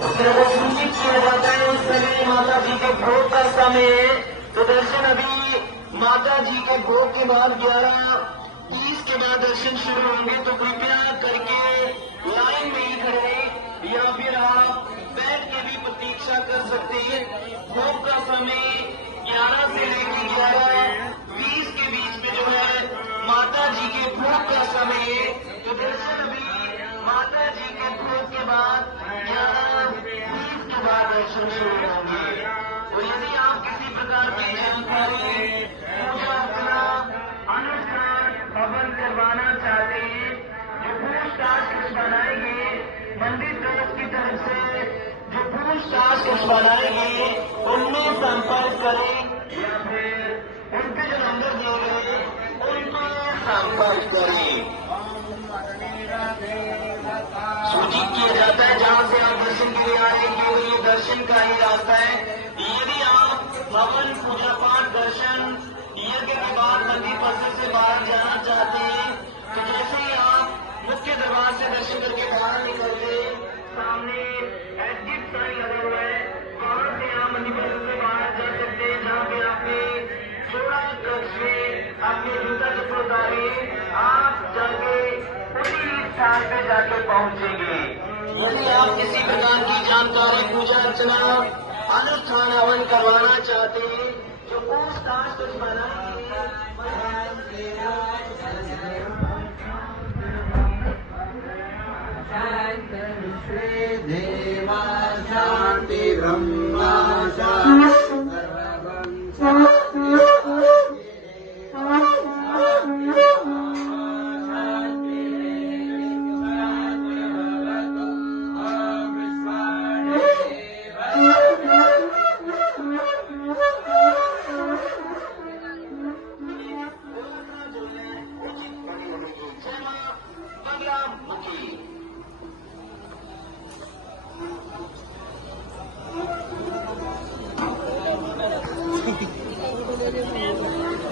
उसमें वो सूचित किया जाता है उस समय माता जी के भोग का समय। तो दर्शन अभी माता जी के भोग के बाद 11:30 के बाद दर्शन शुरू होंगे। तो कृपया करके लाइन में ही खड़े या फिर आप बैठ के भी प्रतीक्षा कर सकते हैं। भोग का समय 11 से लेकर 11:20 के बीच में जो है माता जी के भोग का समय है। तो दर्शन अभी माता जी के भोग के बाद 11:20 के बाद दर्शन शुरू होंगे। तो यदि आप किसी प्रकार की जानकारी पूजा अर्चना अनुष्ठान हवन करवाना चाहते हैं, जो पूछताछ बनाएंगे मंदिर ट्रस्ट की तरफ से, जो पूछताछ बनाएंगे उनमें संपर्क करें या फिर उनके जो नंबर दिए गए उनमें संपर्क करें। सूचित किया जाता है जहां से आप दर्शन के लिए आ रहे हैं केवल ये दर्शन का ही रास्ता है। यदि आप हवन पूजा पाठ दर्शन यज्ञ के बाद मंदिर परिसर से बाहर जाना चाहते हैं, तो जैसे ही आप मुख्य दरबार से दर्शन करके बाहर निकलते सामने एग्जिट साइन लगा हुआ है, वहां से आप मंदिर परिसर से बाहर जा सकते हैं। जहां पे आपने थोड़ा कक्ष में आपके जूता चप्पल उतारे आप जाके उसी स्थान पे जाके पहुंचेंगे। यदि आप किसी प्रकार की जानकारी पूजा अर्चना अनुष्ठान हवन करवाना चाहते हैं, जो पूछताछ कुछ बनाएंगे देवा शांति ब्रह्मा शांति सर्वं